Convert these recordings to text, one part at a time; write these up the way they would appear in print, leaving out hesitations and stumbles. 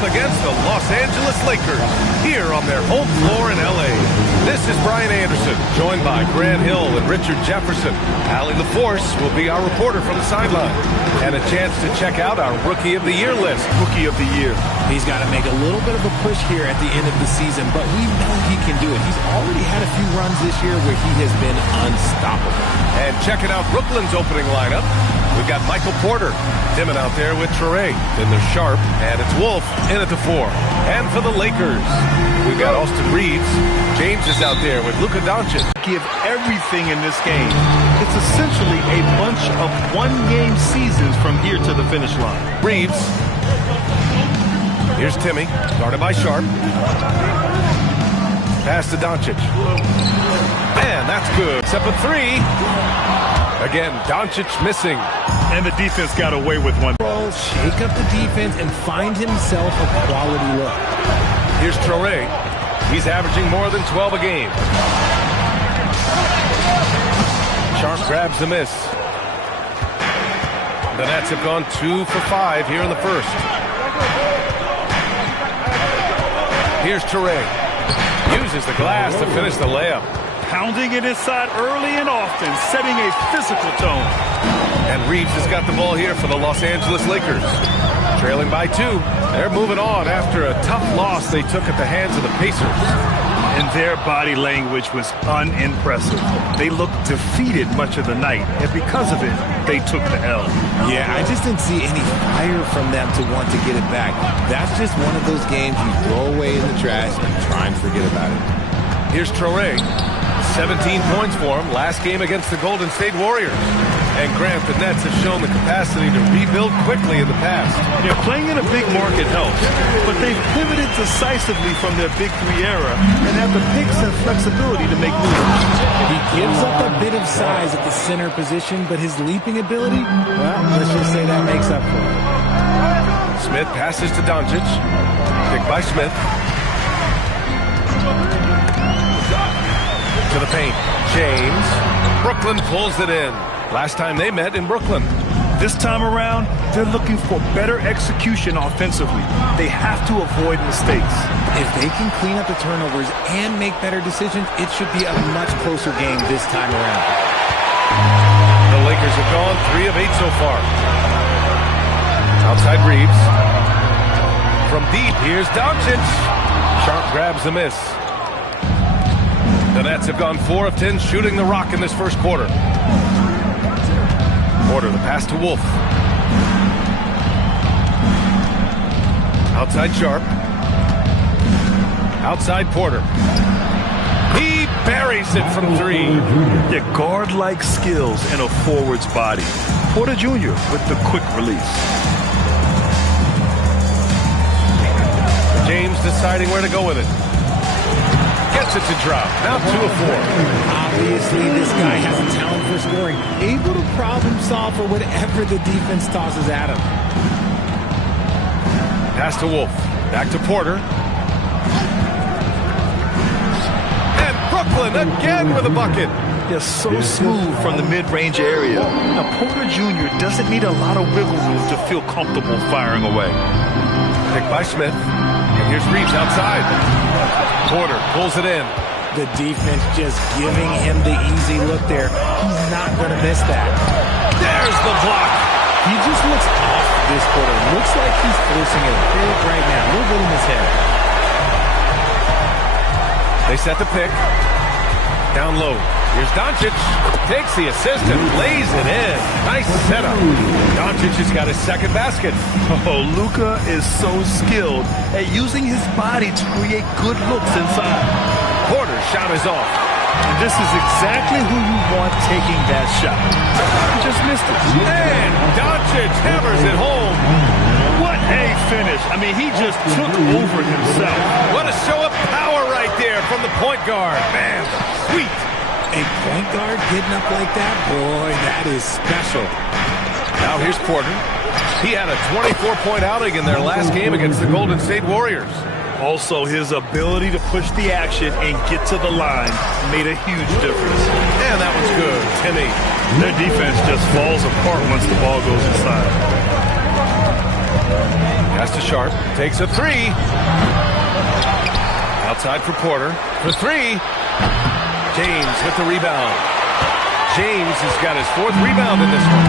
up against the Los Angeles Lakers here on their home floor in L.A. This is Brian Anderson, joined by Grant Hill and Richard Jefferson. Allie LaForce will be our reporter from the sideline. And a chance to check out our Rookie of the Year list. Rookie of the Year. He's got to make a little bit of a push here at the end of the season, but we know he can do it. He's already had a few runs this year where he has been unstoppable. And checking out Brooklyn's opening lineup, we've got Michael Porter dimming out there with Traore. Then there's Sharp, and it's Wolf in at the 4. And for the Lakers, we've got Austin Reeves. James is out there with Luka Doncic. Give everything in this game. It's essentially a bunch of one-game seasons from here to the finish line. Reeves. Here's Timmy, guarded by Sharp. Pass to Doncic. And that's good. Step of 3. Again, Doncic missing. And the defense got away with one. Shake up the defense and find himself a quality look. Here's Traore. He's averaging more than 12 a game. Sharp grabs the miss. The Nets have gone 2 for 5 here in the first. Here's Traore. Uses the glass to finish the layup. Pounding it inside early and often, setting a physical tone. And Reeves has got the ball here for the Los Angeles Lakers. Trailing by 2. They're moving on after a tough loss they took at the hands of the Pacers. And their body language was unimpressive. They looked defeated much of the night, and because of it, they took the L. Yeah, I just didn't see any fire from them to want to get it back. That's just one of those games you throw away in the trash and try and forget about it. Here's Traore. 17 points for him last game against the Golden State Warriors. And Grant, the Nets have shown the capacity to rebuild quickly in the past. Yeah, playing in a big market helps, but they've pivoted decisively from their Big 3 era and have the picks and flexibility to make moves. He gives up a bit of size at the center position, but his leaping ability, well, let's just say that makes up for it. Smith passes to Doncic. Picked by Smith. To the paint. James. Brooklyn pulls it in. Last time they met in Brooklyn. This time around, they're looking for better execution offensively. They have to avoid mistakes. If they can clean up the turnovers and make better decisions, it should be a much closer game this time around. The Lakers have gone 3 of 8 so far. Outside Reeves. From deep, here's Doncic. Sharp grabs the miss. The Nets have gone 4 of 10 shooting the rock in this first quarter. Porter, the pass to Wolf. Outside Sharp. Outside Porter. He buries it from 3. Yeah, guard-like skills and a forward's body. Porter Jr. with the quick release. James deciding where to go with it. Gets it to drop. Now 2 of 4. Obviously, this guy has a talent for scoring. Able to problem solve for whatever the defense tosses at him. Pass to Wolf. Back to Porter. And Brooklyn again with a bucket. Yeah, so smooth from the mid-range area. Now, Porter Jr. doesn't need a lot of wiggle room to feel comfortable firing away. Picked by Smith. And here's Reeves outside. Porter pulls it in. The defense just giving him the easy look there. He's not going to miss that. There's the block. He just looks off this quarter. Looks like he's forcing it a bit right now. A little bit in his head. They set the pick. Down low. Here's Doncic. Takes the assist and lays it in. Nice setup. Doncic has got his second basket. Oh, Luka is so skilled at using his body to create good looks inside. Porter's shot is off. And this is exactly who you want taking that shot. He just missed it. And Doncic hammers it home. What a finish. I mean, he just took over himself. What a show of power right there from the point guard. Man, sweet. A point guard getting up like that, boy, that is special. Now here's Porter. He had a 24-point outing in their last game against the Golden State Warriors. Also, his ability to push the action and get to the line made a huge difference. And that was good. Timmy. Their defense just falls apart once the ball goes inside. Pass to Sharp. Takes a three. Outside for Porter. For three. James with the rebound. James has got his 4th rebound in this one.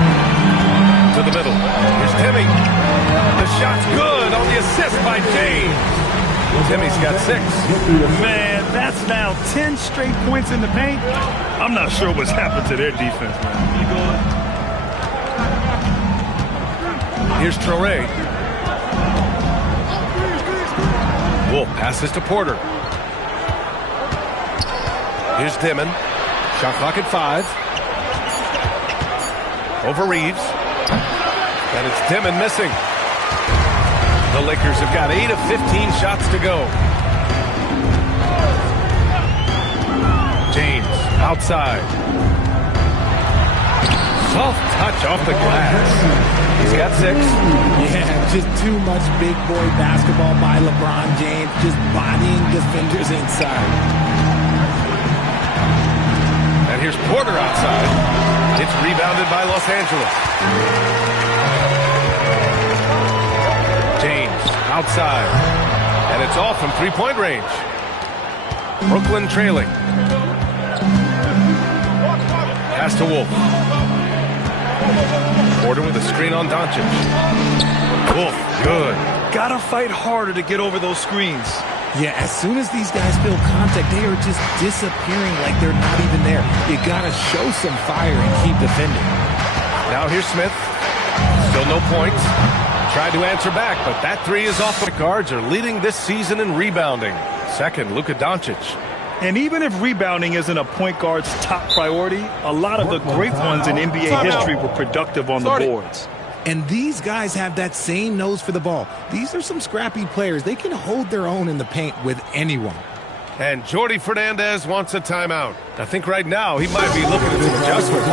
To the middle. Here's Timmy. The shot's good on the assist by James. Timmy's got 6. Man, that's now 10 straight points in the paint. I'm not sure what's happened to their defense, man. Here's Traore. Wolf passes to Porter. Here's Dimon. Shot clock at 5. Over Reeves. And it's Dimon missing. The Lakers have got 8 of 15 shots to go. James outside. Soft touch off the glass. He's got 6. Yeah, just too much big boy basketball by LeBron James, just bodying defenders inside. And here's Porter outside. It's rebounded by Los Angeles. James outside. And it's off from 3-point range. Brooklyn trailing. Pass to Wolf. Porter with a screen on Doncic. Wolf, good. Gotta fight harder to get over those screens. Yeah, as soon as these guys feel contact, they are just disappearing like they're not even there. You gotta show some fire and keep defending. Now here's Smith. Still no points. Tried to answer back, but that 3 is off. The guards are leading this season in rebounding. Second, Luka Doncic. And even if rebounding isn't a point guard's top priority, a lot of the great ones in NBA history were productive on the boards. And these guys have that same nose for the ball. These are some scrappy players. They can hold their own in the paint with anyone. And Jordi Fernandez wants a timeout. I think right now he might be looking at some adjustments.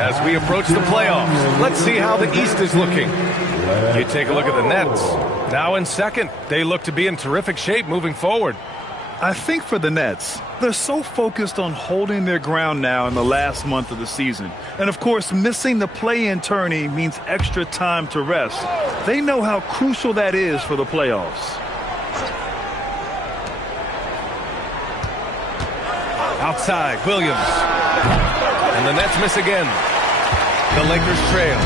As we approach the playoffs, let's see how the East is looking. You take a look at the Nets. Now in second, they look to be in terrific shape moving forward. I think for the Nets, they're so focused on holding their ground now in the last month of the season. And of course, missing the play-in tourney means extra time to rest. They know how crucial that is for the playoffs. Outside, Williams. And the Nets miss again. The Lakers trail.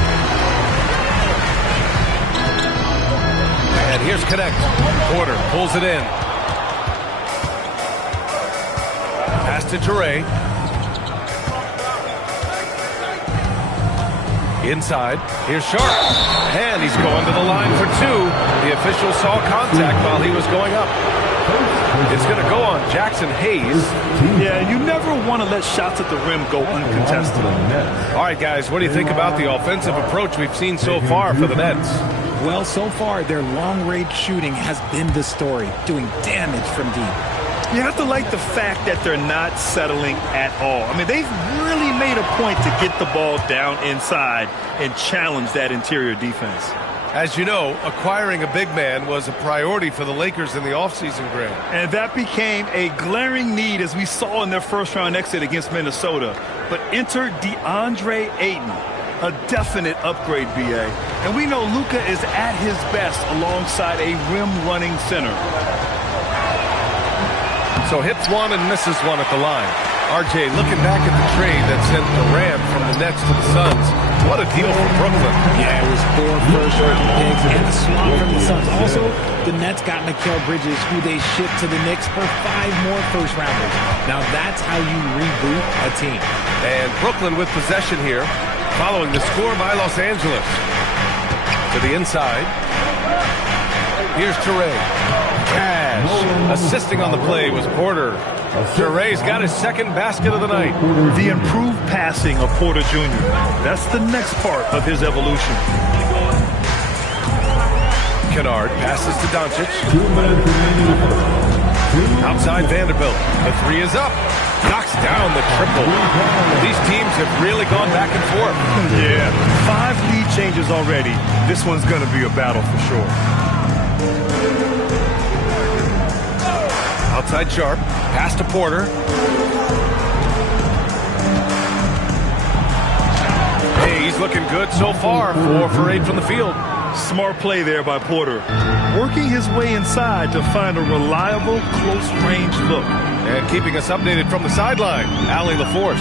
And here's Connect. Porter pulls it in. Pass to Toure. Inside. Here's Sharp. And he's going to the line for 2. The official saw contact while he was going up. It's going to go on Jackson Hayes. Yeah, you never want to let shots at the rim go uncontested. All right, guys, what do you think about the offensive approach we've seen so far for the Nets? Well, so far, their long-range shooting has been the story, doing damage from deep. You have to like the fact that they're not settling at all. I mean, they've really made a point to get the ball down inside and challenge that interior defense. As you know, acquiring a big man was a priority for the Lakers in the offseason, Grant. And that became a glaring need, as we saw in their first-round exit against Minnesota. But enter DeAndre Ayton, a definite upgrade, BA. And we know Luka is at his best alongside a rim-running center. So hits one and misses one at the line. RJ, looking back at the trade that sent Durant from the Nets to the Suns, what a deal for Brooklyn. Yeah, it was 4 first-round picks and a swap from the Suns. Also, the Nets got Mikal Bridges, who they shipped to the Knicks for 5 more first-rounders. Now, that's how you reboot a team. And Brooklyn with possession here, following the score by Los Angeles. To the inside. Here's Touré. Cash. Assisting on the play was Porter. Touré's got his second basket of the night. The improved passing of Porter Jr. That's the next part of his evolution. Kennard passes to Doncic. Outside Vanderbilt. The three is up. Knocks down the triple. These teams have really gone back and forth. Yeah, 5 lead changes already. This one's going to be a battle for sure. Outside Sharp. Pass to Porter. Hey, he's looking good so far. 4 for 8 from the field. Smart play there by Porter. Working his way inside to find a reliable, close-range look. And keeping us updated from the sideline, Allie LaForce.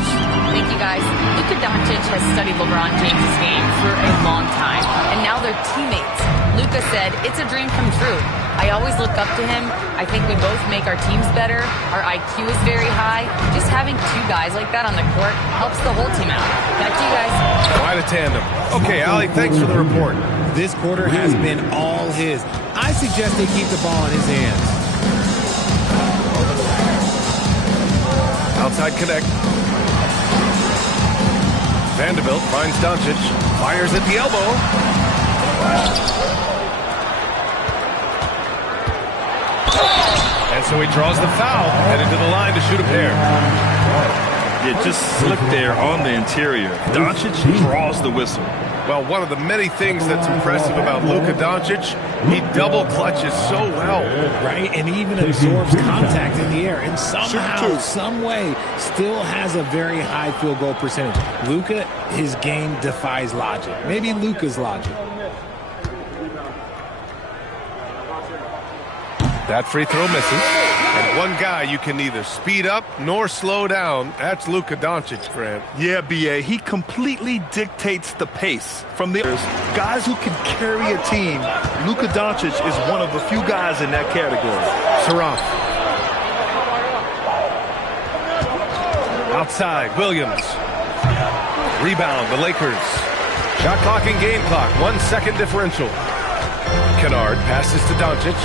Thank you, guys. Luka Doncic has studied LeBron James' game for a long time, and now they're teammates. Luka said, "It's a dream come true. I always look up to him. I think we both make our teams better. Our IQ is very high. Just having 2 guys like that on the court helps the whole team out." Back to you guys. Quite a tandem. Okay, Allie, thanks for the report. This quarter has been all his. I suggest they keep the ball in his hands. Outside connect. Vanderbilt finds Doncic. Fires at the elbow. And so he draws the foul. Headed to the line to shoot a pair. It just slipped there on the interior. Doncic draws the whistle. Well, one of the many things that's impressive about Luka Doncic, he double clutches so well. Right, and he even absorbs contact in the air. And somehow, some way, still has a very high field goal percentage. Luka, his game defies logic. Maybe Luka's logic. That free throw misses. And one guy you can neither speed up nor slow down. That's Luka Doncic, Grant. Yeah, B.A., he completely dictates the pace. From the guys who can carry a team, Luka Doncic is one of the few guys in that category. Saraf. Outside, Williams. Rebound, the Lakers. Shot clock and game clock, 1 second differential. Kennard passes to Doncic.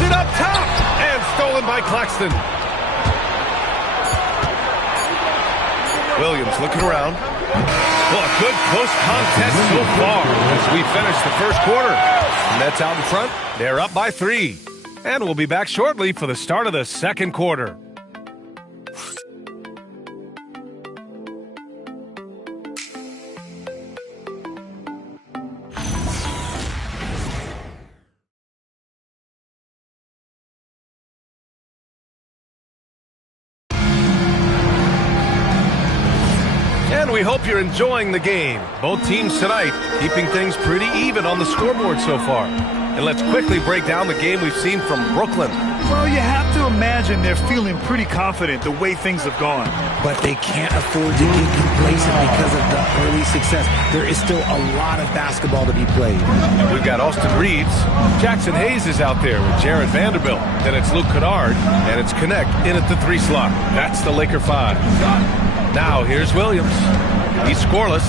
It up top and stolen by Claxton. Williams looking around. Well, a good close contest so far as we finish the first quarter. Nets out in front. They're up by 3. And we'll be back shortly for the start of the second quarter. We hope you're enjoying the game. Both teams tonight keeping things pretty even on the scoreboard so far. And let's quickly break down the game we've seen from Brooklyn. Well, you have to imagine they're feeling pretty confident the way things have gone. But they can't afford to get complacent because of the early success. There is still a lot of basketball to be played. We've got Austin Reeves. Jackson Hayes is out there with Jared Vanderbilt. Then it's Luke Kennard, and it's Connect in at the 3 slot. That's the Laker 5. Now here's Williams. He's scoreless.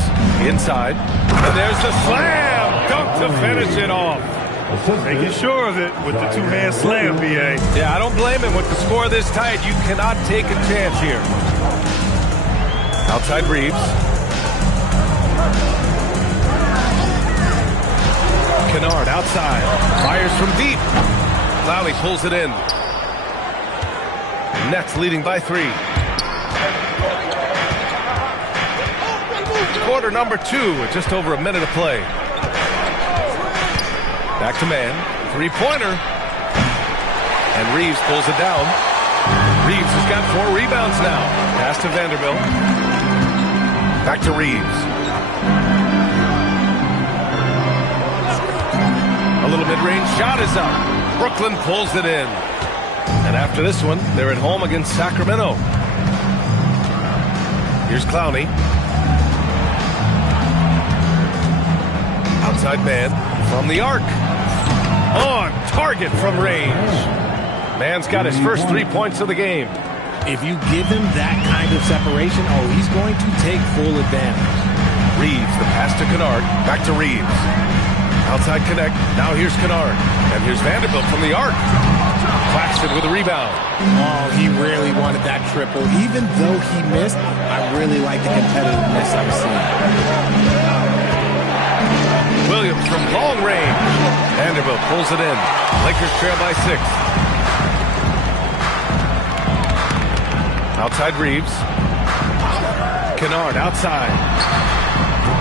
Inside. And there's the slam. Dunk to finish it off. Making sure of it with the 2-man slam, B.A. Yeah, I don't blame him. With the score this tight, you cannot take a chance here. Outside Reeves. Kennard outside. Fires from deep. Lowry pulls it in. Nets leading by 3. Quarter number 2 with just over a minute of play. Back to man. 3-pointer. And Reeves pulls it down. Reeves has got 4 rebounds now. Pass to Vanderbilt. Back to Reeves. mid-range shot is up. Brooklyn pulls it in. And after this one, they're at home against Sacramento. Here's Clowney. Outside man from the arc. On target from range. Man's got his first 3 points of the game. If you give him that kind of separation, he's going to take full advantage. Reeves, the pass to Kennard. Back to Reeves. Outside connect. Now here's Kennard. And here's Vanderbilt from the arc. Claxton with a rebound. Oh, he really wanted that triple. Even though he missed, I really like the competitiveness I'm seeing. Williams from long range. Vanderbilt pulls it in. Lakers trail by 6. Outside Reeves. Kennard outside.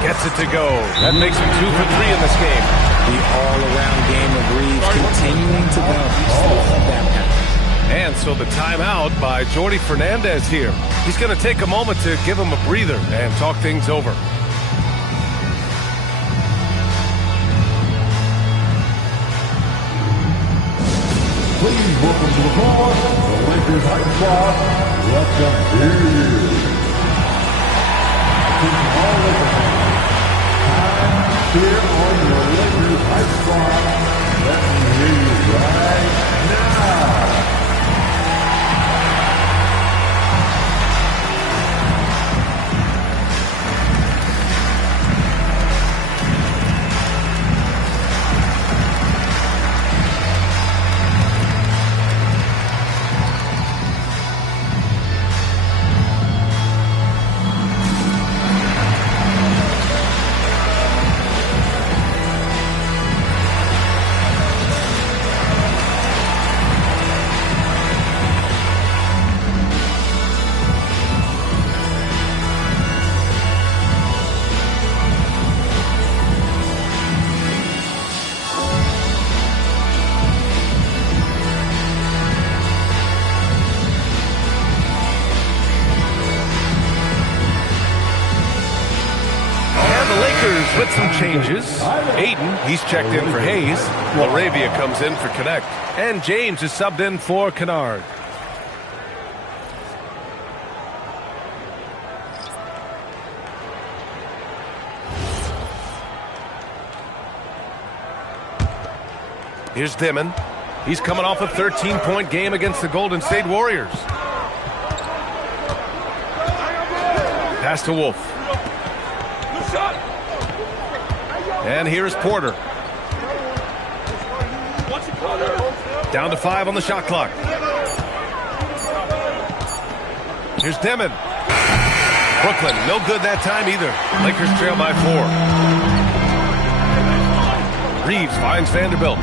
Gets it to go. That makes him 2 for 3 in this game. The all-around game of Reeves continuing to go. Still have that pass. And so the timeout by Jordi Fernandez here. He's going to take a moment to give him a breather and talk things over. Please welcome to the floor, the Lakers high squad, welcome here. All Lakers here on your Lakers high squad. Let me hear you right now. With some changes, Aiden, he's checked in for Hayes. Laravia comes in for Connect. And James is subbed in for Kennard. Here's Dimon. He's coming off a 13-point game against the Golden State Warriors. Pass to Wolf. And here's Porter. Down to 5 on the shot clock. Here's Dimon. Brooklyn, no good that time either. Lakers trail by 4. Reeves finds Vanderbilt.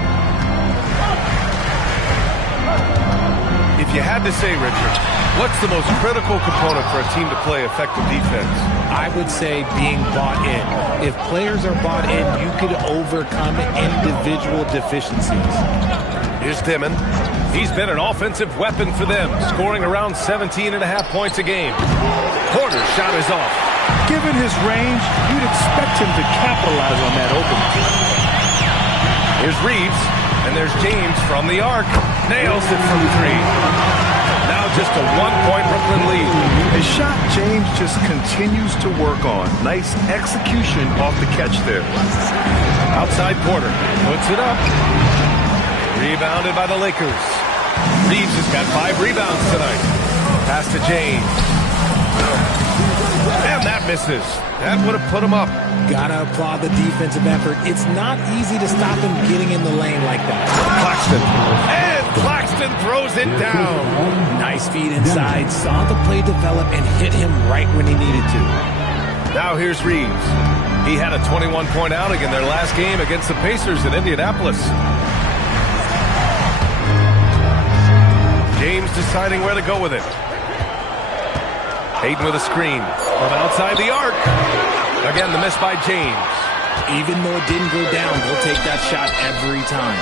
If you had to say, Richard, what's the most critical component for a team to play effective defense? I would say being bought in. If players are bought in, you could overcome individual deficiencies. Here's Dimon. He's been an offensive weapon for them, scoring around 17.5 points a game. Porter's shot is off. Given his range, you'd expect him to capitalize on that opening. Here's Reeves, and there's James from the arc. Nails it from 3. Now just a 1-point Brooklyn lead. A shot James just continues to work on. Nice execution off the catch there. Outside Porter puts it up. Rebounded by the Lakers. Reeves has got 5 rebounds tonight. Pass to James. And that misses. That would have put him up. Gotta applaud the defensive effort. It's not easy to stop him getting in the lane like that. Claxton. And Claxton throws it down. Nice feed inside. Saw the play develop and hit him right when he needed to. Now here's Reeves. He had a 21-point outing in their last game against the Pacers in Indianapolis. James deciding where to go with it. Hayden with a screen from outside the arc. Again, the miss by James. Even though it didn't go down, they'll take that shot every time.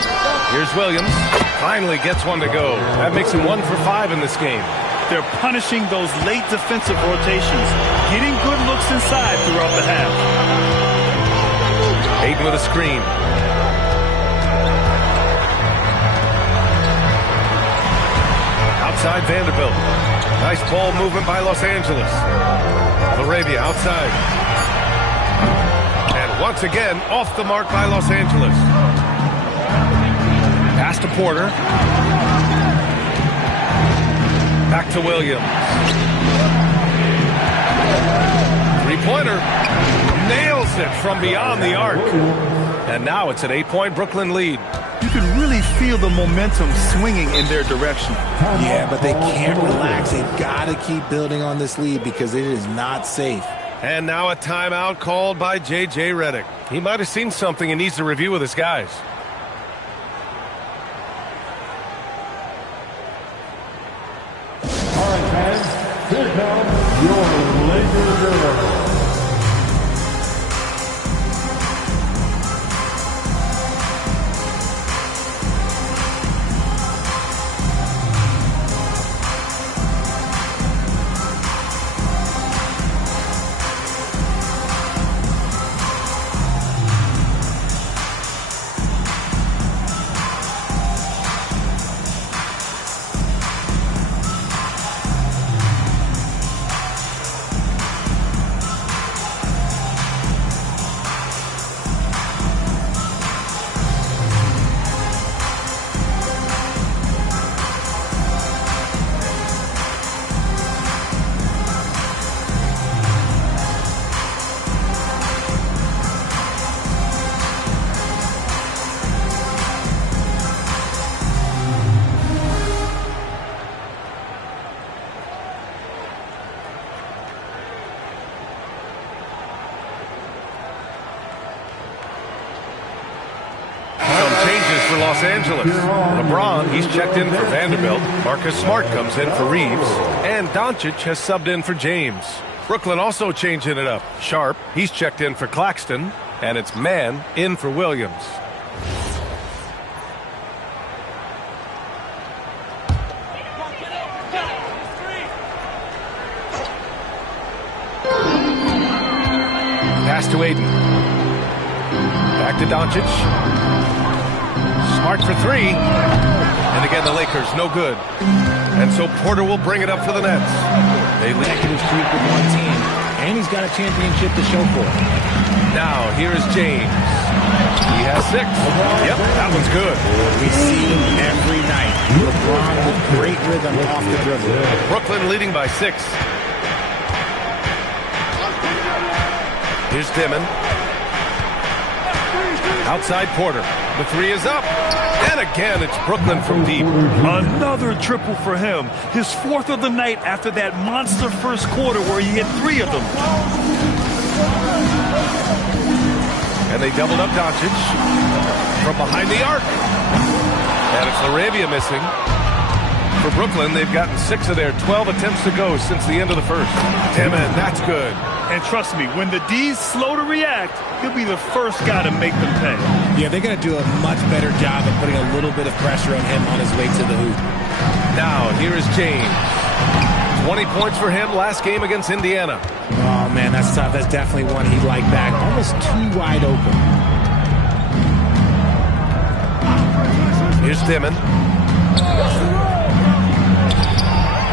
Here's Williams. Finally gets one to go. That makes him 1 for 5 in this game. They're punishing those late defensive rotations, getting good looks inside throughout the half. Hayden with a screen. Vanderbilt. Nice ball movement by Los Angeles. LaRavia outside. And once again, off the mark by Los Angeles. Pass to Porter. Back to Williams. Three-pointer. Nails it from beyond the arc. And now it's an 8-point Brooklyn lead. You can really feel the momentum swinging in their direction. Yeah, but they can't relax. They've got to keep building on this lead because it is not safe. And now a timeout called by J.J. Redick. He might have seen something and needs to review with his guys. All right, fans, here comes your Lakers Journal. For Los Angeles. LeBron, he's checked in for Vanderbilt. Marcus Smart comes in for Reeves. And Doncic has subbed in for James. Brooklyn also changing it up. Sharp, he's checked in for Claxton. And it's Mann in for Williams. Pass to Aiden. Back to Doncic. Smart for three. And again, the Lakers, no good. And so Porter will bring it up for the Nets. They lead. Consecutive streak with one team. And he's got a championship to show for it. Now, here is James. He has 6. Yep, that one's good. We see him every night. LeBron with great rhythm off the dribble. Brooklyn leading by 6. Here's Dimon. Outside Porter. The 3 is up. And again, it's Brooklyn from deep. Another triple for him. His 4th of the night after that monster first quarter where he hit 3 of them. And they doubled up Doncic from behind the arc. And it's LaRavia missing. For Brooklyn, they've gotten 6 of their 12 attempts to go since the end of the first. Dimon, that's good. And trust me, when the D's slow to react, he'll be the first guy to make them pay. Yeah, they're going to do a much better job of putting a little bit of pressure on him on his way to the hoop. Now, here is James. 20 points for him last game against Indiana. Oh, man, that's tough. That's definitely one he'd like back. Almost too wide open. Here's Dimon.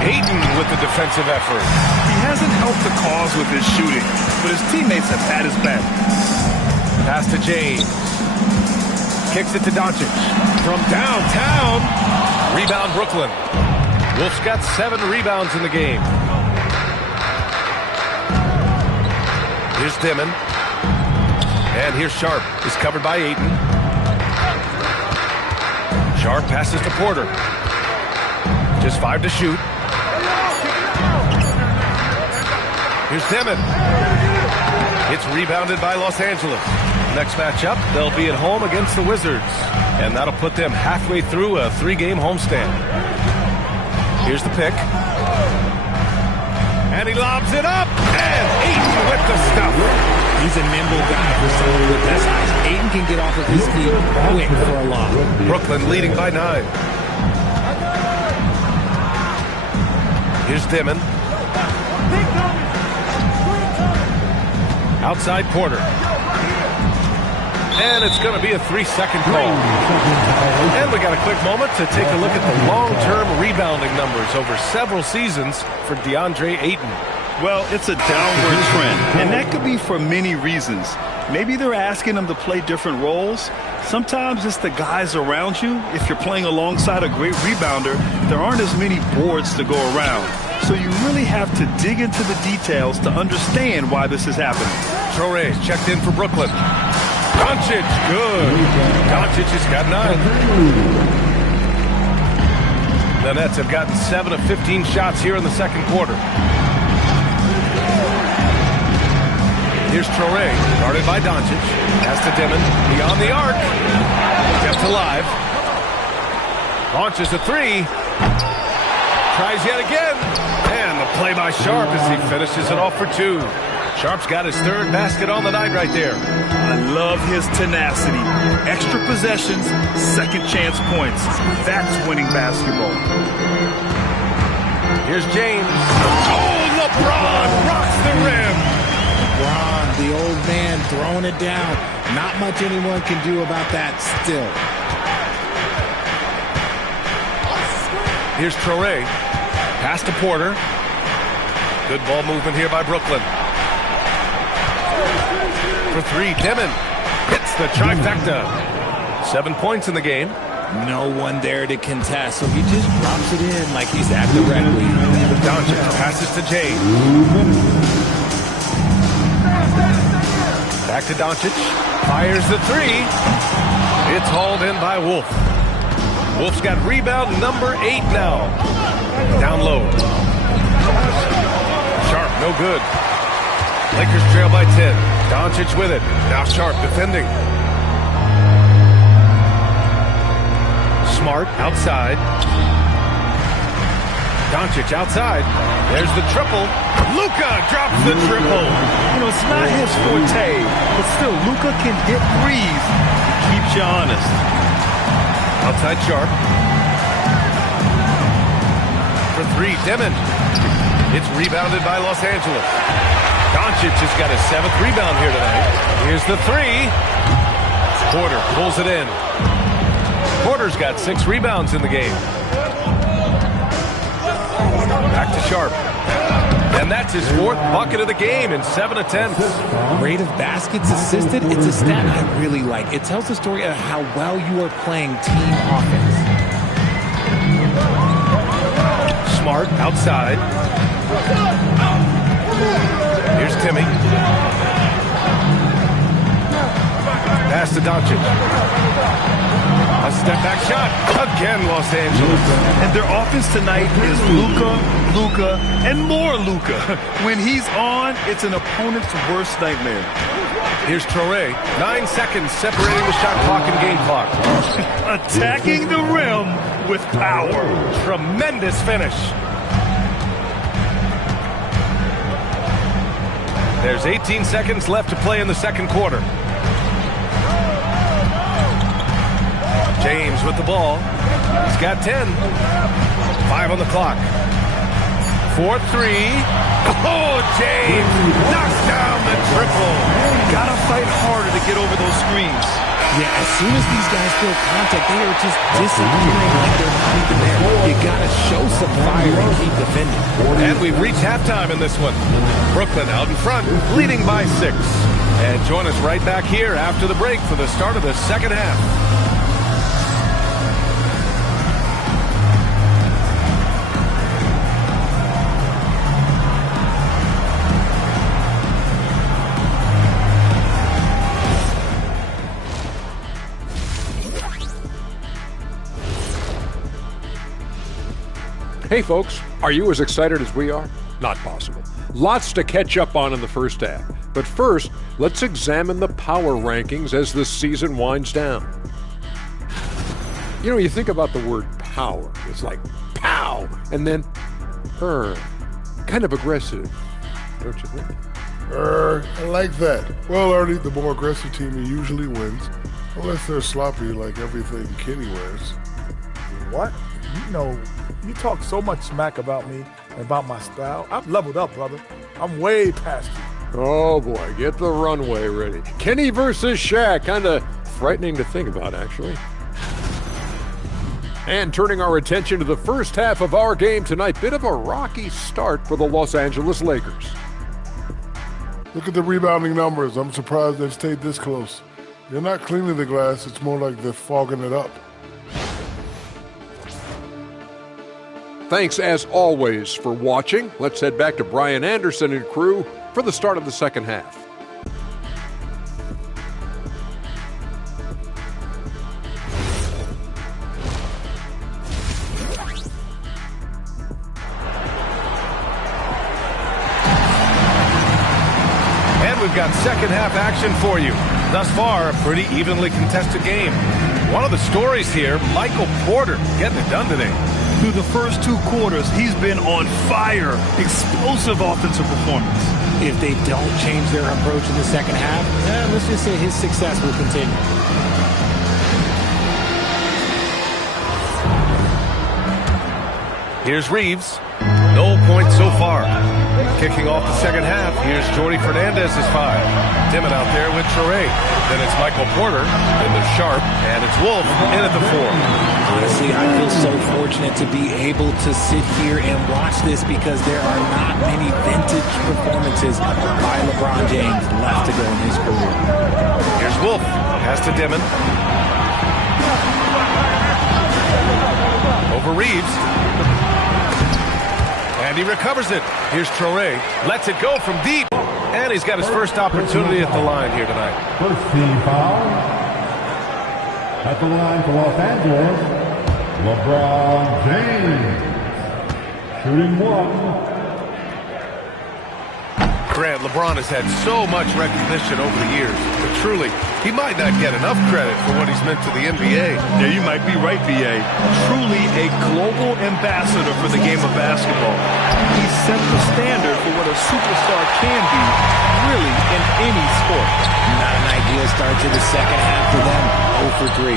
Ayton with the defensive effort. He hasn't helped the cause with his shooting, but his teammates have had his back. Pass to James. Kicks it to Doncic. From downtown. Rebound Brooklyn. Wolf's got 7 rebounds in the game. Here's Dimon. And here's Sharp. He's covered by Ayton. Sharp passes to Porter. Just 5 to shoot. Here's Dimon. It's rebounded by Los Angeles. Next matchup, they'll be at home against the Wizards. And that'll put them halfway through a 3-game homestand. Here's the pick. And he lobs it up. And Ayton with the stuff. He's a nimble guy for someone with that size. Ayton can get off of his feet quick for a lob. Brooklyn leading by 9. Here's Dimon. Outside Porter. And it's going to be a 3-second call. And we got a quick moment to take a look at the long-term rebounding numbers over several seasons for DeAndre Ayton. Well, it's a downward trend, and that could be for many reasons. Maybe they're asking him to play different roles. Sometimes it's the guys around you. If you're playing alongside a great rebounder, there aren't as many boards to go around. So you really have to dig into the details to understand why this is happening. Traore's checked in for Brooklyn. Doncic, good. Doncic has got 9. The Nets have gotten 7 of 15 shots here in the second quarter. Here's Traore, guarded by Doncic. Pass to Dimon, beyond the arc. Kept alive. Launches a 3. Tries yet again. And the play by Sharp as he finishes it off for 2. Sharp's got his 3rd basket on the night right there. I love his tenacity. Extra possessions, second chance points. That's winning basketball. Here's James. Oh, LeBron rocks the rim. LeBron, the old man, throwing it down. Not much anyone can do about that still. Here's Traore. Pass to Porter. Good ball movement here by Brooklyn. For 3, Dimon hits the trifecta. 7 points in the game. No one there to contest, so he just drops it in like he's at the rec league. Doncic passes to James. Back to Doncic. Fires the 3. It's hauled in by Wolf. Wolf's got rebound number 8 now. Down low. Sharp, no good. Lakers trail by 10. Doncic with it. Now Sharp defending. Smart outside. Doncic outside. There's the triple. Luka drops the triple. You know, it's not his forte, but still, Luka can hit threes. It keeps you honest. Outside Sharp. For 3, Dimon. It's rebounded by Los Angeles. Doncic has got his 7th rebound here tonight. Here's the 3. Porter pulls it in. Porter's got 6 rebounds in the game. Back to Sharp. And that's his 4th bucket of the game in 7 attempts. Rate of baskets assisted, it's a stat I really like. It tells the story of how well you are playing team offense. Smart outside. Here's Timmy. Pass to Doncic. A step-back shot. Again, Los Angeles. And their offense tonight is Luka, and more Luka. When he's on, it's an opponent's worst nightmare. Here's Traore. 9 seconds separating the shot clock and game clock. Attacking the rim with power. Tremendous finish. There's 18 seconds left to play in the second quarter. James with the ball. He's got 10. 5 on the clock. 4-3. Oh, James knocks down the triple. Gotta fight harder to get over those screens. Yeah, as soon as these guys feel contact, they are just disappearing like they're not even there. You gotta show some fire and keep defending. And we've reached halftime in this one. Brooklyn out in front, leading by 6. And join us right back here after the break for the start of the second half. Hey folks, are you as excited as we are? Not possible. Lots to catch up on in the first half. But first, let's examine the power rankings as the season winds down. You know, you think about the word power. It's like pow, and then kind of aggressive, don't you think? I like that. Well, Ernie, the more aggressive team usually wins, unless they're sloppy like everything Kenny wears. What? You know, you talk so much smack about me and about my style. I've leveled up, brother. I'm way past you. Oh boy, get the runway ready. Kenny versus Shaq, kind of frightening to think about, actually. And turning our attention to the first half of our game tonight, bit of a rocky start for the Los Angeles Lakers. Look at the rebounding numbers. I'm surprised they've stayed this close. They're not cleaning the glass. It's more like they're fogging it up. Thanks, as always, for watching. Let's head back to Brian Anderson and crew for the start of the second half. And we've got second half action for you. Thus far, a pretty evenly contested game. One of the stories here, Michael Porter getting it done today. Through the first 2 quarters, he's been on fire. Explosive offensive performance. If they don't change their approach in the second half, let's just say his success will continue. Here's Reeves. No points so far. Kicking off the second half, here's Jordi Fernandez's 5. Dimon out there with Traore. Then it's Michael Porter, then there's Sharp, and it's Wolf in at the 4. Honestly, I feel so fortunate to be able to sit here and watch this because there are not many vintage performances by LeBron James left to go in his career. Here's Wolf. Pass to Dimon. Over Reeves. And he recovers it. Here's Traore. Lets it go from deep. And he's got his first opportunity at the line here tonight. First team foul. At the line for Los Angeles, LeBron James. Shooting 1. Grant, LeBron has had so much recognition over the years, but truly, he might not get enough credit for what he's meant to the NBA. Yeah, you might be right, B.A. Truly a global ambassador for the game of basketball. He set the standard for what a superstar can be, really, in any sport. Not an ideal start to the second half for them. 0 for 3.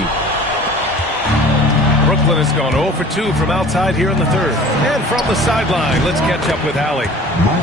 Brooklyn has gone 0 for 2 from outside here in the third. And from the sideline, let's catch up with Allie.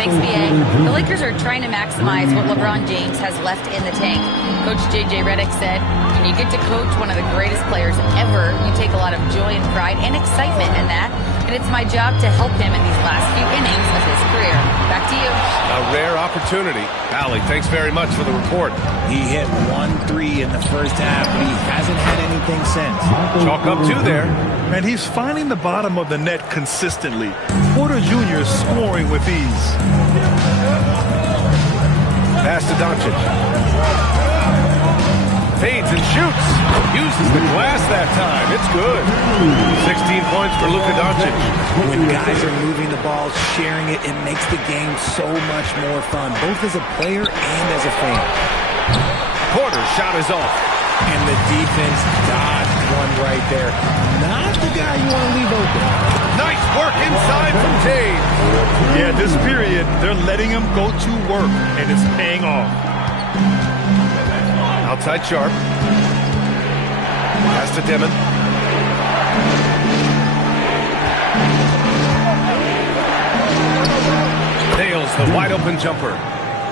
Thanks, B.A. The Lakers are trying to maximize what LeBron James has left in the tank. Coach J.J. Redick said, when you get to coach one of the greatest players ever, you take a lot of joy and pride and excitement in that. And it's my job to help him in these last few innings of his career. Back to you. A rare opportunity. Allie, thanks very much for the report. He hit 1-3 in the first half, but he hasn't had anything since. Chalk up 2 there. And he's finding the bottom of the net consistently. Porter Jr. scoring with ease. Pass to Doncic. Fades and shoots. Uses the glass that time. It's good. 16 points for Luka Doncic. When guys are moving the ball, sharing it, it makes the game so much more fun, both as a player and as a fan. Porter's shot is off. And the defense dodged one right there. Not the guy you want to leave open. Nice work inside from Taves. Yeah, this period, they're letting him go to work, and it's paying off. Outside Sharp. Pass to Dimon. Nails the wide open jumper.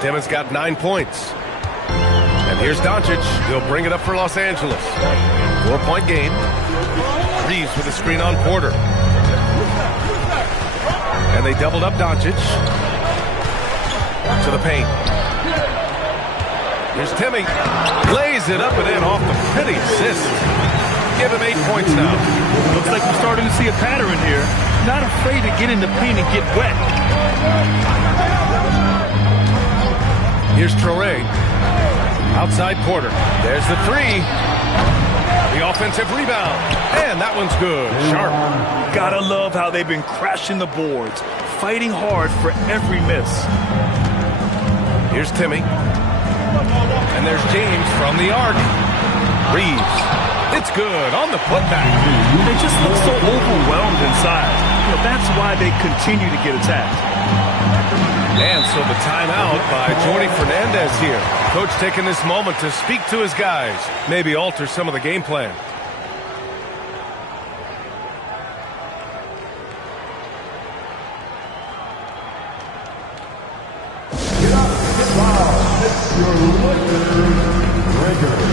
Dimon's got 9 points. And here's Doncic. He'll bring it up for Los Angeles. 4-point game. Reeves with a screen on Porter. And they doubled up Doncic. To the paint. Here's Timmy. Lays it up and in off the pretty assist. Give him 8 points now. Looks like we're starting to see a pattern here. Not afraid to get in the paint and get wet. Here's Traore. Outside Porter. There's the 3. The offensive rebound. And that one's good. Sharp. Gotta love how they've been crashing the boards, fighting hard for every miss. Here's Timmy. And there's James from the arc. Reeves. It's good on the putback. They just look so overwhelmed inside. You know, that's why they continue to get attacked. And so the timeout by Jordi Fernandez here. Coach taking this moment to speak to his guys. Maybe alter some of the game plan. Get up, get Lakers.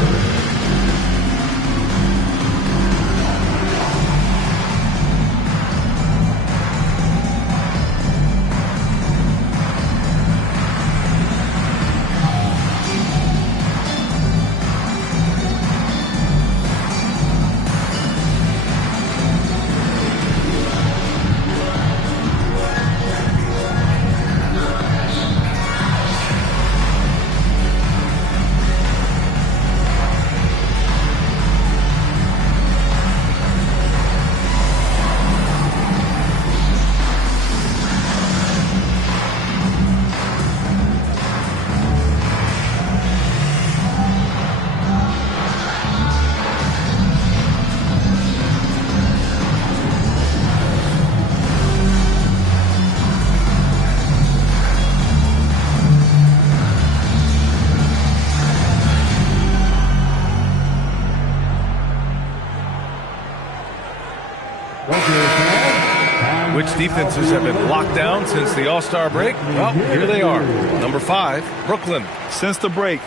Which defenses have been locked down since the All-Star break? Well, here they are. Number 5, Brooklyn. Since the break,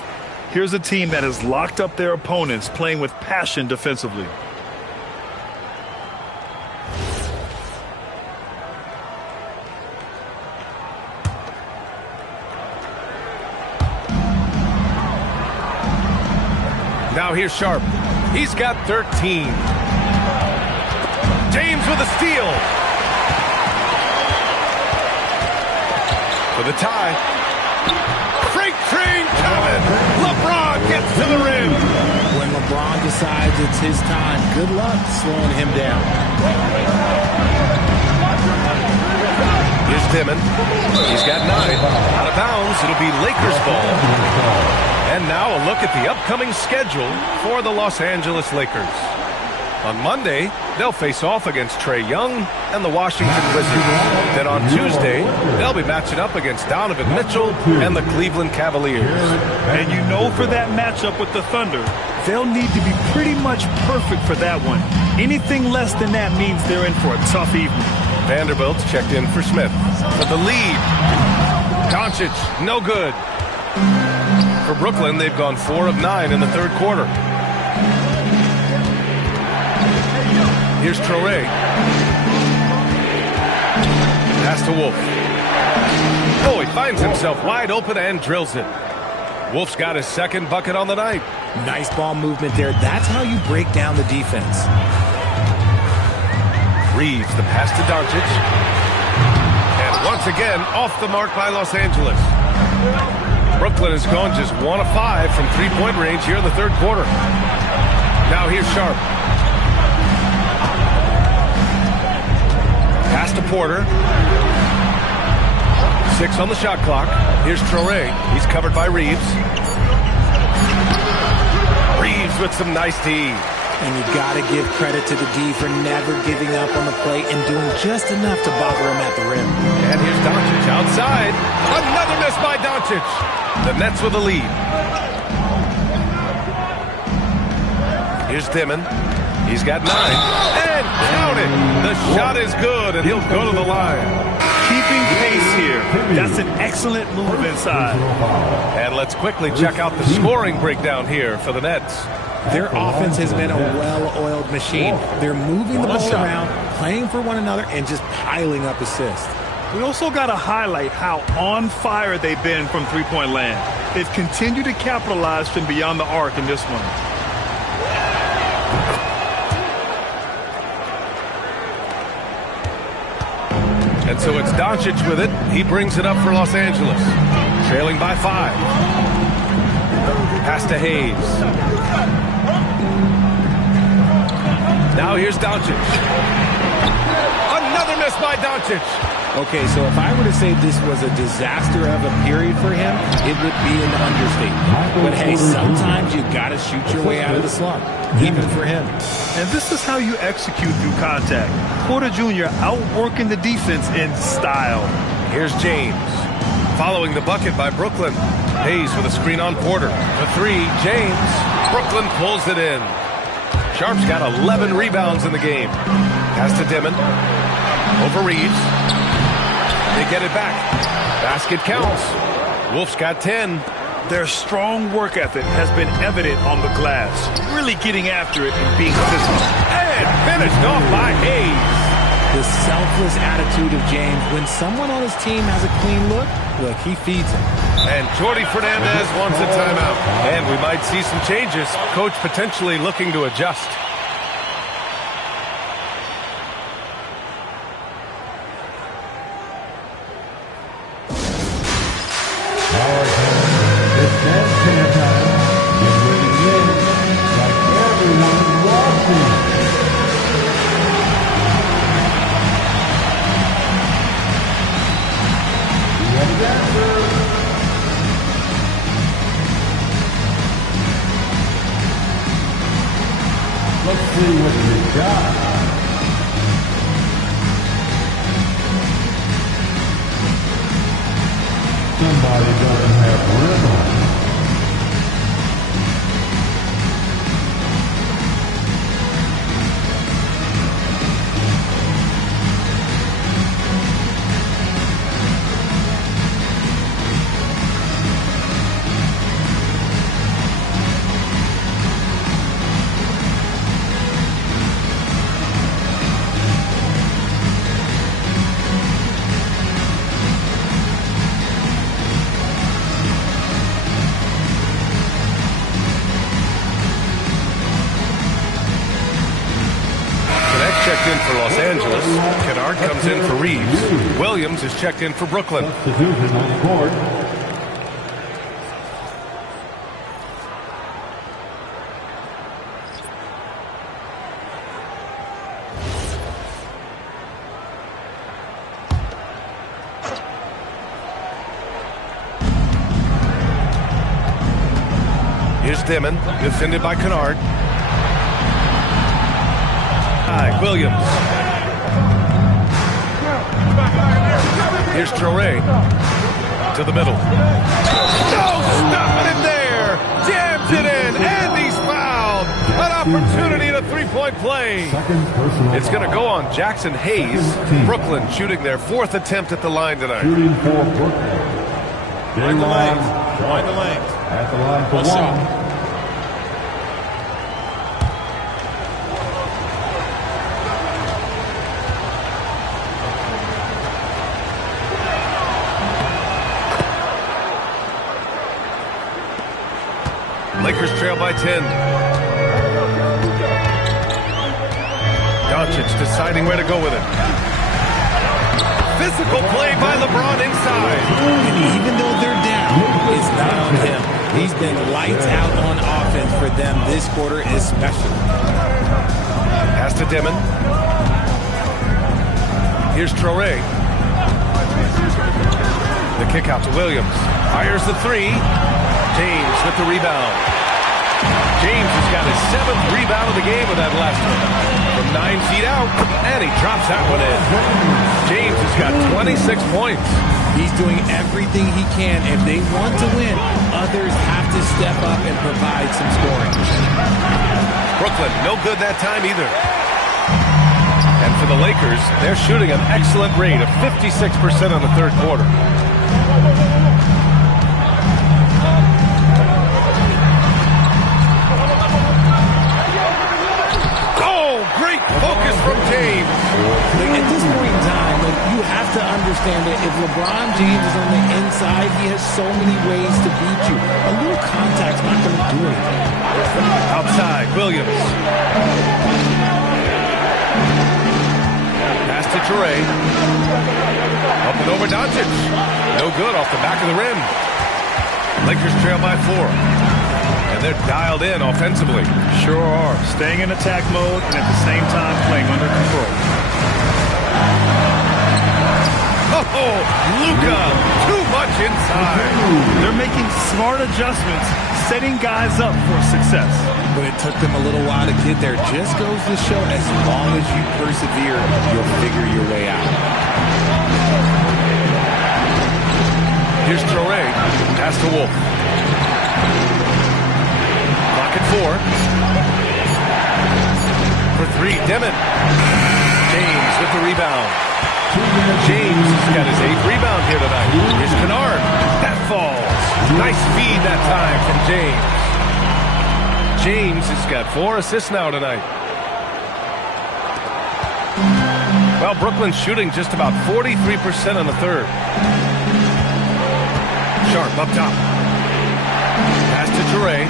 here's a team that has locked up their opponents, playing with passion defensively. Now here's Sharp. He's got 13. James with a steal. For the tie. Freight train coming. LeBron gets to the rim. When LeBron decides it's his time, good luck slowing him down. Here's Dimon. He's got 9. Out of bounds. It'll be Lakers ball. And now a look at the upcoming schedule for the Los Angeles Lakers. On Monday, they'll face off against Trae Young and the Washington Wizards. Then on Tuesday, they'll be matching up against Donovan Mitchell and the Cleveland Cavaliers. And you know, for that matchup with the Thunder, they'll need to be pretty much perfect for that one. Anything less than that means they're in for a tough evening. Vanderbilt's checked in for Smith. For the lead. Doncic, no good. For Brooklyn, they've gone 4 of 9 in the third quarter. Here's Traore. Pass to Wolf. Oh, he finds himself wide open and drills it. Wolf's got his second bucket on the night. Nice ball movement there. That's how you break down the defense. Reeves, the pass to Doncic. And once again, off the mark by Los Angeles. Brooklyn has gone just 1 of 5 from three-point range here in the third quarter. Now here's Sharp. Pass to Porter. 6 on the shot clock. Here's Traore. He's covered by Reeves. Reeves with some nice D. And you got to give credit to the D for never giving up on the play and doing just enough to bother him at the rim. And here's Doncic outside. Another miss by Doncic. The Nets with the lead. Here's Dimon. He's got 9. And count it. The shot is good, and he'll go to the line. Keeping pace here. That's an excellent move inside. And let's quickly check out the scoring breakdown here for the Nets. Their offense has been a well-oiled machine. They're moving the ball around, playing for one another, and just piling up assists. We also got to highlight how on fire they've been from three-point land. They've continued to capitalize from beyond the arc in this one. And so it's Doncic with it. He brings it up for Los Angeles. Trailing by 5. Pass to Hayes. Now here's Doncic. Another miss by Doncic. Okay, so if I were to say this was a disaster of a period for him, it would be an understatement. But hey, sometimes you got to shoot your way out of the slump, even for him. And this is how you execute through contact. Porter Jr. outworking the defense in style. Here's James. Following the bucket by Brooklyn. Hayes with a screen on Porter. For 3, James. Brooklyn pulls it in. Sharp's got 11 rebounds in the game. Pass to Dimon. Over Reeves. They get it back. Basket counts. Wolf's got 10. Their strong work ethic has been evident on the glass, really getting after it and being physical. And finished off by Hayes. The selfless attitude of James. When someone on his team has a clean look, he feeds him. And Jordi Fernandez wants a timeout. And we might see some changes. Coach potentially looking to adjust. Let's see what you got. Somebody doesn't have rhythm. Checked in for Los Angeles. Kennard comes in for Reeves. Williams is checked in for Brooklyn. Substitution on the court. Here's Dimon, defended by Kennard. Williams. Here's Traoré to the middle. No, stopping it there. Jams it in, and he's fouled. An opportunity at a three-point play. It's going to go on Jackson Hayes. Brooklyn shooting their fourth attempt at the line tonight. Shooting for Brooklyn. Wind the lanes. Wind the lanes. At the line for one. Lakers trail by 10. Doncic deciding where to go with it. Physical play by LeBron inside. And even though they're down, it's not on him. He's been lights out on offense for them this quarter especially. Pass to Dimon. Here's Traoré. The kick out to Williams. Fires the three. James with the rebound. James has got his 7th rebound of the game with that last one. From 9 feet out, and he drops that one in. James has got 26 points. He's doing everything he can. If they want to win, others have to step up and provide some scoring. Brooklyn, no good that time either. And for the Lakers, they're shooting an excellent rate of 56% in the third quarter. Great focus from James. At this point in time, you have to understand that if LeBron James is on the inside, he has so many ways to beat you. A little contact's not going to do anything. Outside, Williams. Pass to Traoré. Up and over Doncic. No good off the back of the rim. Lakers trail by 4. And they're dialed in offensively. Sure are. Staying in attack mode and at the same time playing under control. Oh, Luka, too much inside. They're making smart adjustments, setting guys up for success. But it took them a little while to get there. Just goes to show as long as you persevere, you'll figure your way out. Here's Traoré. Pass to Wolf. At 4. For 3, Dimon. James with the rebound. James has got his 8th rebound here tonight. Here's Kennard. That falls. Nice feed that time from James. James has got 4 assists now tonight. Well, Brooklyn's shooting just about 43% in the third. Sharp up top. Pass to Toure.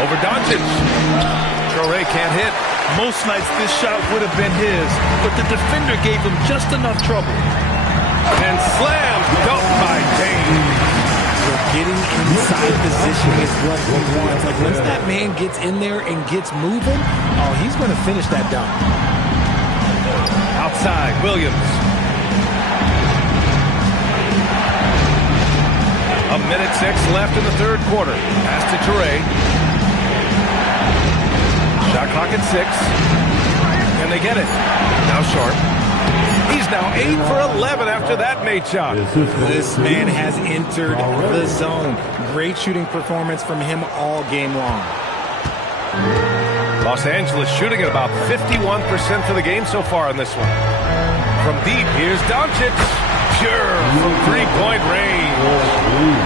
Over Doncic. Toure can't hit. Most nights this shot would have been his, but the defender gave him just enough trouble. And slam dunked by James. So getting inside position is what he wants. Like once that man gets in there and gets moving, oh, he's going to finish that dunk. Outside, Williams. A minute 6 left in the third quarter. Pass to Toure. Shot clock at 6. Can they get it? Now Sharp. He's now 8 for 11 after that made shot. This man has entered the zone. Great shooting performance from him all game long. Los Angeles shooting at about 51% for the game so far in this one. From deep, here's Doncic. Pure from three-point range.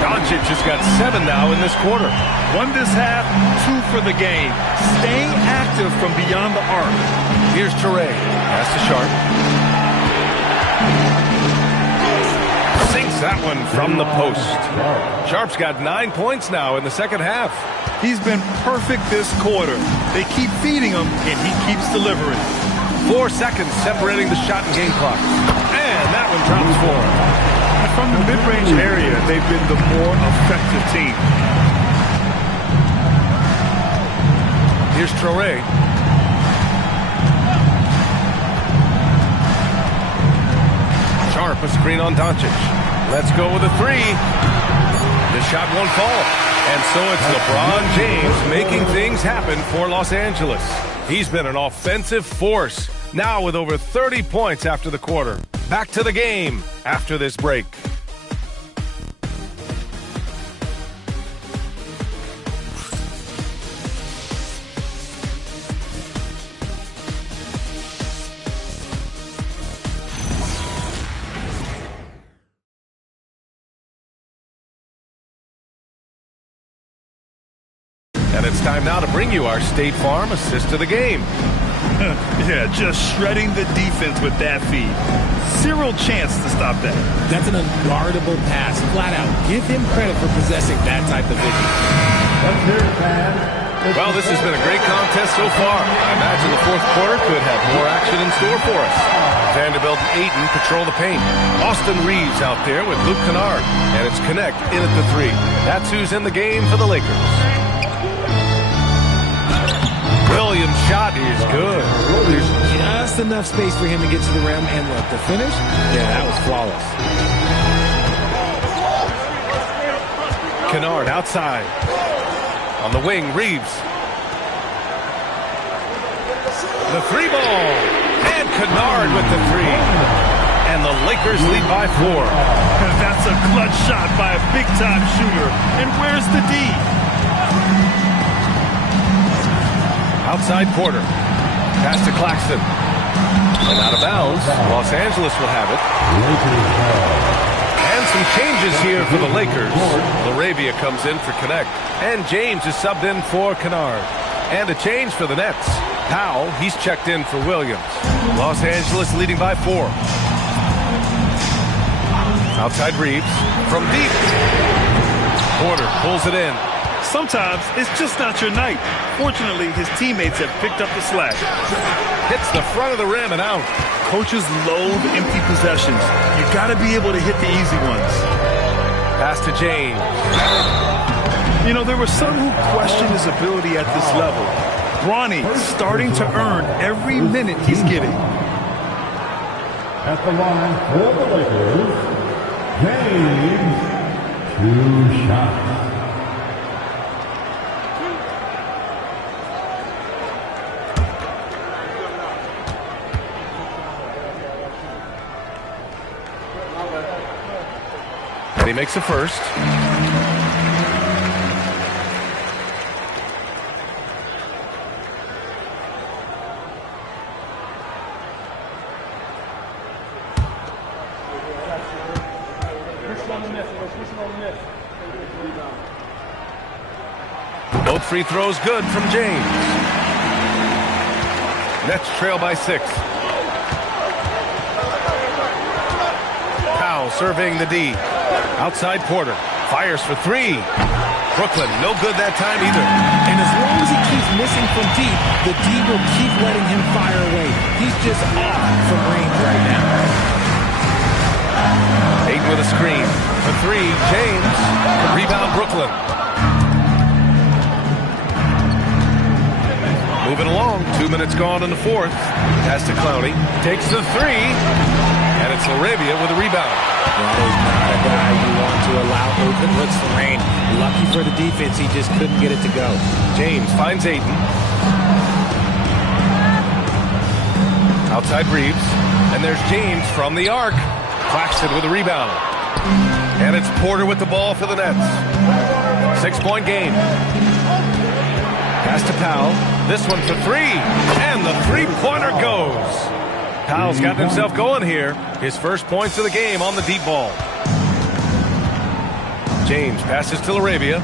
Doncic has got 7 now in this quarter. 1 this half, 2 for the game. Staying active from beyond the arc. Here's Toure. Pass to Sharp. Sinks that one from the post. Sharp's got 9 points now in the second half. He's been perfect this quarter. They keep feeding him, and he keeps delivering. 4 seconds separating the shot and game clock. And that one drops for him. From the mid-range area, they've been the more effective team. Here's Toure. Sharp, a screen on Doncic. Let's go with a 3. The shot won't fall. And so it's LeBron James making things happen for Los Angeles. He's been an offensive force, now with over 30 points after the quarter. Back to the game after this break. And it's time now to bring you our State Farm assist of the game. Yeah, just shredding the defense with that feed. Zero chance to stop that. That's an unguardable pass. Flat out, give him credit for possessing that type of vision. Well, this has been a great contest so far. I imagine the fourth quarter could have more action in store for us. Vanderbilt and Ayton control the paint. Austin Reeves out there with Luke Kennard. And it's Connect in at the 3. That's who's in the game for the Lakers. Williams' shot is good. There's just enough space for him to get to the rim. And look, the finish, yeah, that was flawless. Kennard outside. On the wing, Reeves. The 3 ball. And Kennard with the 3. And the Lakers lead by 4. That's a clutch shot by a big-time shooter. And where's the D? Outside Porter. Pass to Claxton. And out of bounds. Los Angeles will have it. And some changes here for the Lakers. Laravia comes in for Connect. And James is subbed in for Kennard. And a change for the Nets. Powell, he's checked in for Williams. Los Angeles leading by 4. Outside Reeves. From deep. Porter pulls it in. Sometimes it's just not your night. Fortunately, his teammates have picked up the slack. Hits the front of the rim and out. Coaches loathe empty possessions. You got to be able to hit the easy ones. Pass to James. You know, there were some who questioned his ability at this level. Bronny starting to earn every minute he's getting. At the line for the Lakers, James, 2 shots. He makes a first. Both free throws good from James. Nets trail by 6. Powell serving the D. Outside Porter. Fires for 3. Brooklyn, no good that time either. And as long as he keeps missing from deep, the D will keep letting him fire away. He's just off from range right now. Ayton with a screen. For 3, James. Rebound, Brooklyn. Moving along, 2 minutes gone in the fourth. Pass to Clowney, takes the 3, and it's LaRavia with a rebound. That is not a guy you want to allow open looks for rain. Lucky for the defense, he just couldn't get it to go. James finds Ayton. Outside Reeves, and there's James from the arc. Claxton with a rebound. And it's Porter with the ball for the Nets. 6-point game. Pass to Powell. This one for 3, and the three-pointer goes. Powell's got himself going here. His first points of the game on the deep ball. James passes to LaRavia.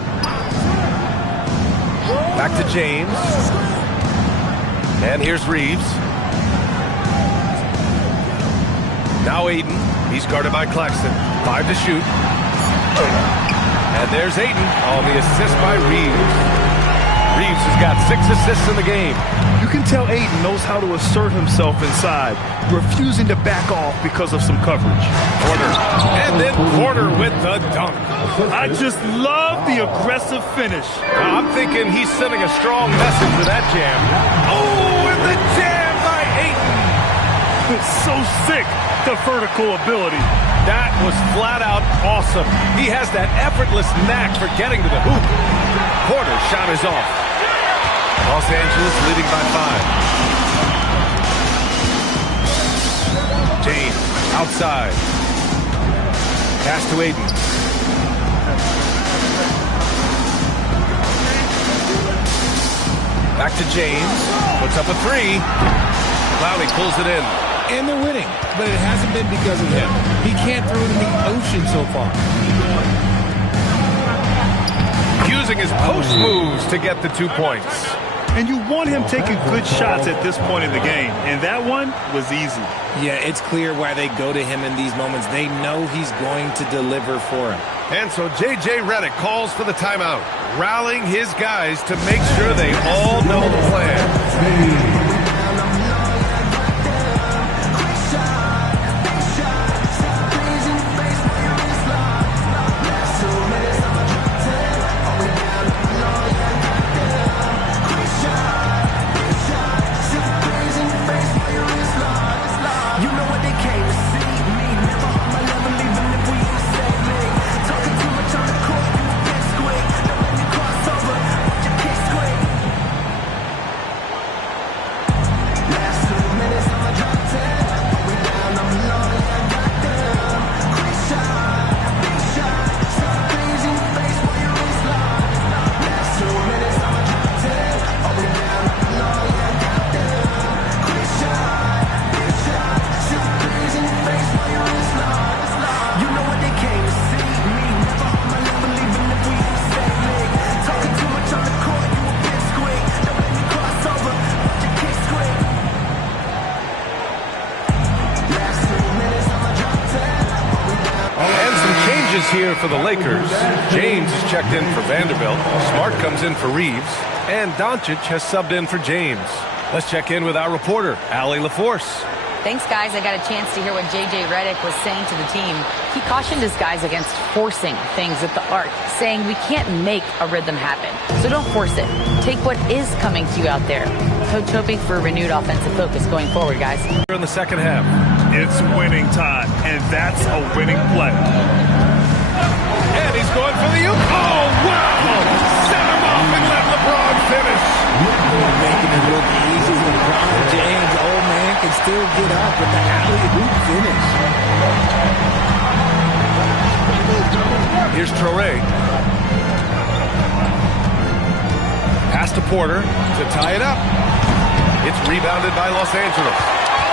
Back to James. And here's Reeves. Now Ayton. He's guarded by Claxton. 5 to shoot. And there's Ayton on the assist by Reeves. Reeves has got 6 assists in the game. You can tell Ayton knows how to assert himself inside, refusing to back off because of some coverage. Porter. And then Porter with the dunk. I just love the aggressive finish. Now, I'm thinking he's sending a strong message with that jam. Oh, and the jam by Ayton. It's so sick, the vertical ability. That was flat out awesome. He has that effortless knack for getting to the hoop. Porter's shot is off. Los Angeles leading by 5. James outside. Pass to Ayton. Back to James. Puts up a 3. Clowney pulls it in. And they're winning, but it hasn't been because of him. He can't throw it in the ocean so far. Using his post moves to get the 2 points. And you want him taking good shots at this point in the game. And that one was easy. Yeah, it's clear why they go to him in these moments. They know he's going to deliver for him. And so J.J. Redick calls for the timeout, rallying his guys to make sure they all know the plan. Here for the Lakers. James is checked in for Vanderbilt. Smart comes in for Reeves. And Doncic has subbed in for James. Let's check in with our reporter, Allie LaForce. Thanks, guys. I got a chance to hear what J.J. Redick was saying to the team. He cautioned his guys against forcing things at the arc, saying we can't make a rhythm happen. So don't force it. Take what is coming to you out there. Coach hoping for renewed offensive focus going forward, guys. In the second half. It's winning time, and that's a winning play. And he's going for the oop. Oh, wow! Set him off and let LeBron finish. Making it look easy. LeBron James, old man, can still get up with the alley-oop finish. Here's Traore. Pass to Porter to tie it up. It's rebounded by Los Angeles.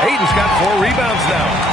Ayton's got 4 rebounds now.